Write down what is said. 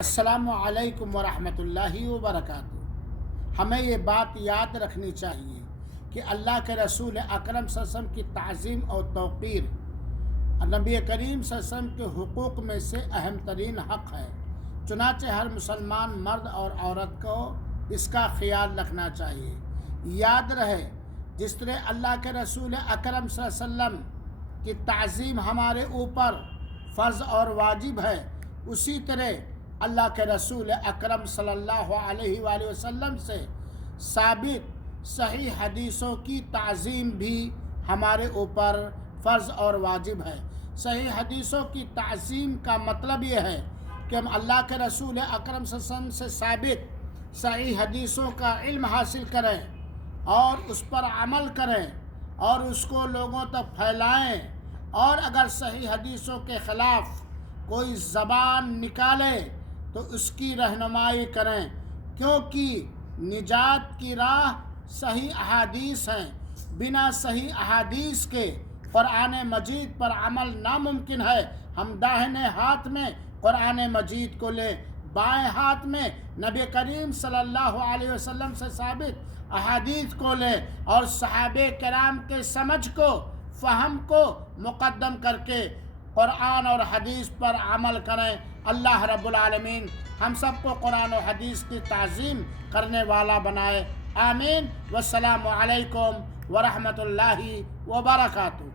السلام علیکم ورحمۃ اللہ وبرکاتہ۔ ہمیں یہ بات یاد رکھنی چاہیے کہ اللہ کے رسول اکرم صلی اللہ علیہ وسلم کی تعظیم اور توقیر نبی کریم صلی اللہ علیہ وسلم کے حقوق میں سے اہم ترین حق ہے، چنانچہ ہر مسلمان مرد اور عورت کو اس کا خیال رکھنا چاہیے۔ یاد رہے، جس طرح اللہ کے رسول اکرم صلی اللہ علیہ وسلم کی تعظیم ہمارے اوپر فرض اور واجب ہے، اسی طرح اللہ کے رسول اکرم صلی اللہ علیہ وآلہ وسلم سے ثابت صحیح حدیثوں کی تعظیم بھی ہمارے اوپر فرض اور واجب ہے۔ صحیح حدیثوں کی تعظیم کا مطلب یہ ہے کہ ہم اللہ کے رسول اکرم صلی اللہ علیہ وسلم سے ثابت صحیح حدیثوں کا علم حاصل کریں اور اس پر عمل کریں اور اس کو لوگوں تک پھیلائیں، اور اگر صحیح حدیثوں کے خلاف کوئی زبان نکالے تو اس کی رہنمائی کریں، کیونکہ نجات کی راہ صحیح احادیث ہیں۔ بنا صحیح احادیث کے قرآن مجید پر عمل ناممکن ہے۔ ہم داہنے ہاتھ میں قرآن مجید کو لیں، بائیں ہاتھ میں نبی کریم صلی اللہ علیہ وسلم سے ثابت احادیث کو لیں، اور صحابہ کرام کے سمجھ کو، فہم کو مقدم کر کے قرآن اور حدیث پر عمل کریں۔ اللہ رب العالمین ہم سب کو قرآن و حدیث کی تعظیم کرنے والا بنائے، آمین۔ والسلام علیکم ورحمۃ اللہ وبرکاتہ۔